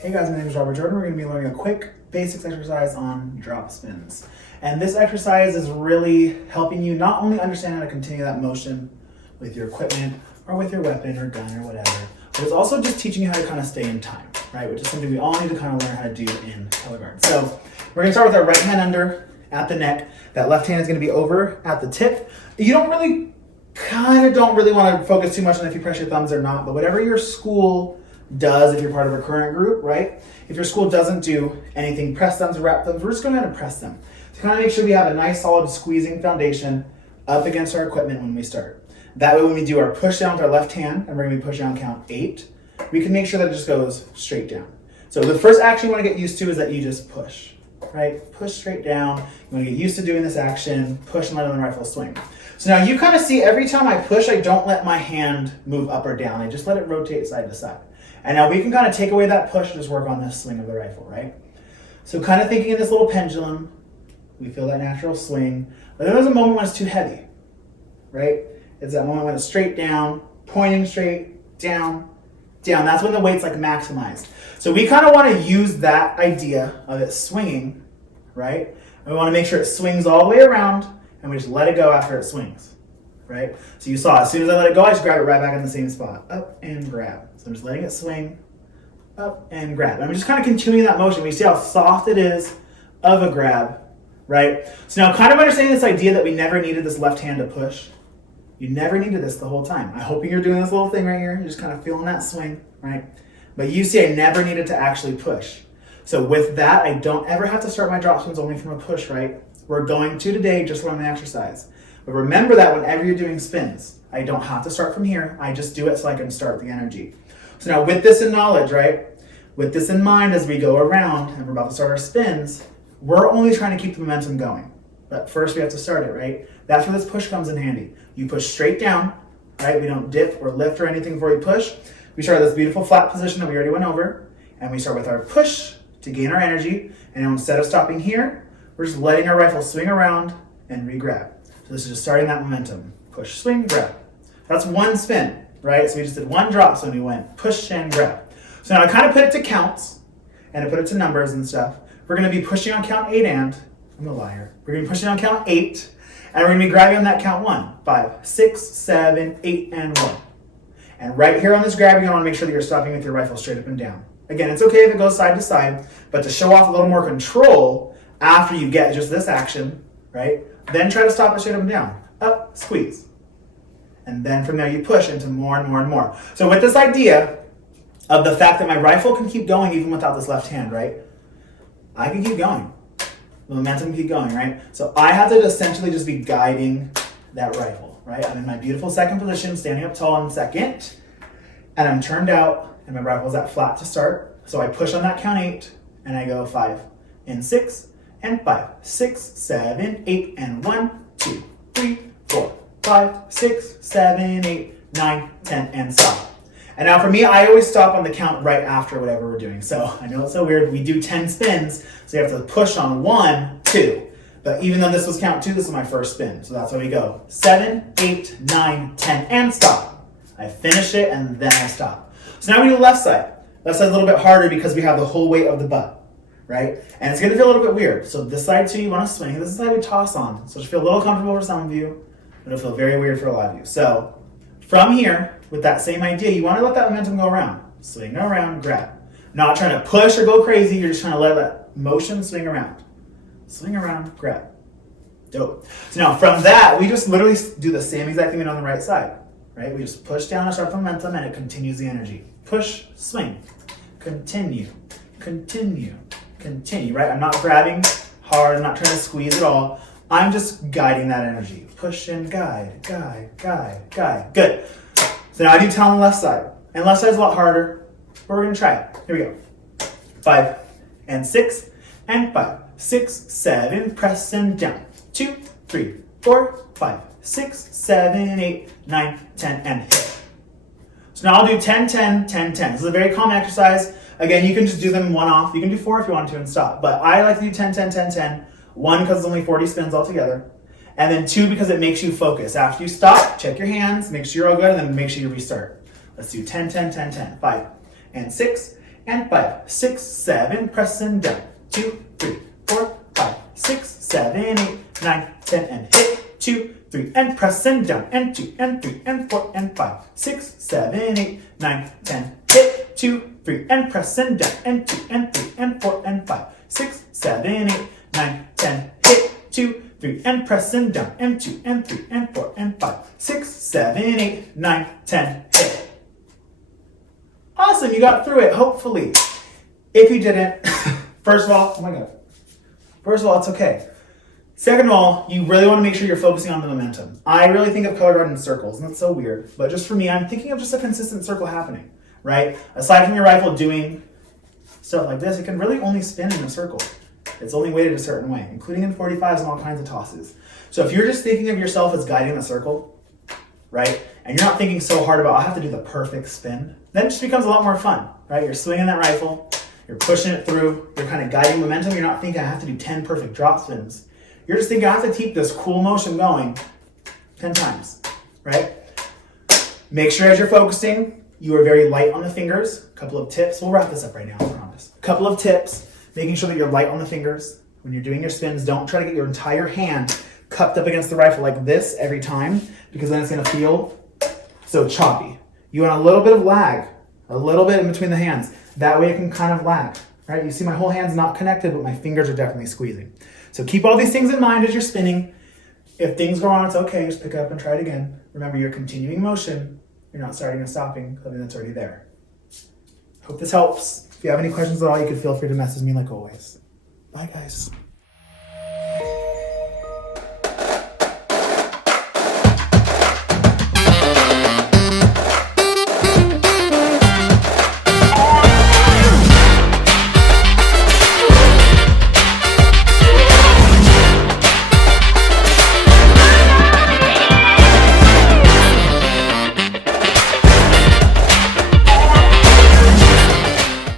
Hey guys, my name is Robert Jordan. We're going to be learning a quick basics exercise on drop spins. And this exercise is really helping you not only understand how to continue that motion with your equipment or with your weapon or gun or whatever, but it's also just teaching you how to kind of stay in time, right? Which is something we all need to kind of learn how to do in color guard. So we're going to start with our right hand under at the neck. That left hand is going to be over at the tip. You don't really want to focus too much on if you press your thumbs or not, but whatever your school does, if you're part of a current group, right? If your school doesn't do anything, press thumbs or wrap thumbs, we're just going to press them to kind of make sure we have a nice solid squeezing foundation up against our equipment when we start. That way when we do our push down with our left hand, and we're going to be pushing down count 8, we can make sure that it just goes straight down. So the first action you want to get used to is that you just push, right? Push straight down. You want to get used to doing this action, push and let the rifle swing. So now you kind of see every time I push, I don't let my hand move up or down. I just let it rotate side to side. And now we can kind of take away that push and just work on this swing of the rifle, right? So kind of thinking of this little pendulum, we feel that natural swing. But then there's a moment when it's too heavy, right? It's that moment when it's straight down, pointing straight, down, down. That's when the weight's like maximized. So we kind of want to use that idea of it swinging, right? And we want to make sure it swings all the way around, and we just let it go after it swings, right? So you saw, as soon as I let it go, I just grab it right back in the same spot. Up and grab. So I'm just letting it swing, up and grab. I'm just kind of continuing that motion. We see how soft it is of a grab, right? So now kind of understanding this idea that we never needed this left hand to push. You never needed this the whole time. I'm hoping you're doing this little thing right here. You're just kind of feeling that swing, right? But you see I never needed to actually push. So with that, I don't ever have to start my drop spins only from a push, right? We're going to today just learn the exercise. But remember that whenever you're doing spins, I don't have to start from here. I just do it so I can start the energy. So now with this in knowledge, right? With this in mind as we go around and we're about to start our spins, we're only trying to keep the momentum going. But first we have to start it, right? That's where this push comes in handy. You push straight down, right? We don't dip or lift or anything before we push. We start this beautiful flat position that we already went over, and we start with our push to gain our energy. And now instead of stopping here, we're just letting our rifle swing around and re-grab. So this is just starting that momentum. Push, swing, grab. That's one spin, right? So we just did one drop, so we went push and grab. So now I kind of put it to counts, and I put it to numbers and stuff. We're going to be pushing on count 8 and, I'm a liar. We're going to be pushing on count 8, and we're going to be grabbing on that count 1, 5, 6, 7, 8, and 1. And right here on this grab, you're going to want to make sure that you're stopping with your rifle straight up and down. Again, it's okay if it goes side to side, but to show off a little more control after you get just this action, right? Then try to stop it straight up and down. Up, squeeze. And then from there you push into more and more and more. So with this idea of the fact that my rifle can keep going even without this left hand, right? I can keep going. The momentum can keep going, right? So I have to essentially just be guiding that rifle, right? I'm in my beautiful second position, standing up tall in second, and I'm turned out, and my rifle's at flat to start. So I push on that count 8, and I go 5 and 6, and 5, 6, 7, 8, and 1, 2, 3, 4, 5, 6, 7, 8, 9, 10, and stop. And now for me, I always stop on the count right after whatever we're doing. So I know it's so weird. We do 10 spins, so you have to push on 1, 2. But even though this was count 2, this is my first spin. So that's how we go. 7, 8, 9, 10, and stop. I finish it, and then I stop. So now we do the left side. Left side's a little bit harder because we have the whole weight of the butt, right? And it's going to feel a little bit weird. So this side too, you want to swing. This is the side we toss on. So it'll feel a little comfortable for some of you, but it'll feel very weird for a lot of you. So from here, with that same idea, you want to let that momentum go around. Swing around, grab. Not trying to push or go crazy. You're just trying to let that motion swing around. Swing around, grab. Dope. So now from that, we just literally do the same exact thing on the right side, right? We just push down and start the momentum, and it continues the energy. Push, swing, continue, continue, continue, right? I'm not grabbing hard. I'm not trying to squeeze at all. I'm just guiding that energy. Push and guide, guide, guide, guide. Good. So now I do 10 on the left side. And left side's a lot harder, but we're going to try it. Here we go. 5 and 6 and 5, 6, 7, press and down. 2, 3, 4, 5, 6, 7, 8, 9, 10, and hit. So now I'll do 10, 10, 10, 10. This is a very common exercise. Again, you can just do them one off. You can do 4 if you want to and stop. But I like to do 10, 10, 10, 10. 1 because it's only 40 spins altogether. And then 2 because it makes you focus. After you stop, check your hands, make sure you're all good, and then make sure you restart. Let's do 10, 10, 10, 10. 5 and 6 and 5, 6, 7, press and down, 2, 3, 4, 5, 6, 7, 8, 9, 10, and hit, 2, 3, and press and down, and 2, and 3, and 4, and 5, 6, 7, 8, 9, 10, hit, 2, 3, and press and down, and 2, and 3, and 4, and 5, 6, 7, 8, 9, 10, hit, 2, 3, and press and down, and 2, and 3, and 4, and 5, 6, 7, 8, 9, 10, hit. Awesome, you got through it, hopefully. If you didn't, first of all, oh my God. First of all, it's okay. Second of all, you really want to make sure you're focusing on the momentum. I really think of color guard in circles, and that's so weird. But just for me, I'm thinking of just a consistent circle happening, right? Aside from your rifle doing stuff like this, it can really only spin in a circle. It's only weighted a certain way, including in 45s and all kinds of tosses. So if you're just thinking of yourself as guiding the circle, right? And you're not thinking so hard about, I have to do the perfect spin, then it just becomes a lot more fun, right? You're swinging that rifle, you're pushing it through, you're kind of guiding momentum. You're not thinking I have to do 10 perfect drop spins. You're just thinking I have to keep this cool motion going 10 times, right? Make sure as you're focusing, you are very light on the fingers. A couple of tips. We'll wrap this up right now, I promise. A couple of tips, making sure that you're light on the fingers. When you're doing your spins, don't try to get your entire hand cupped up against the rifle like this every time, because then it's gonna feel so choppy. You want a little bit of lag, a little bit in between the hands. That way it can kind of lag, right? You see my whole hand's not connected, but my fingers are definitely squeezing. So keep all these things in mind as you're spinning. If things go wrong, it's okay, just pick up and try it again. Remember, you're continuing motion. You're not starting and stopping something that's already there. Hope this helps. If you have any questions at all, you can feel free to message me like always. Bye, guys.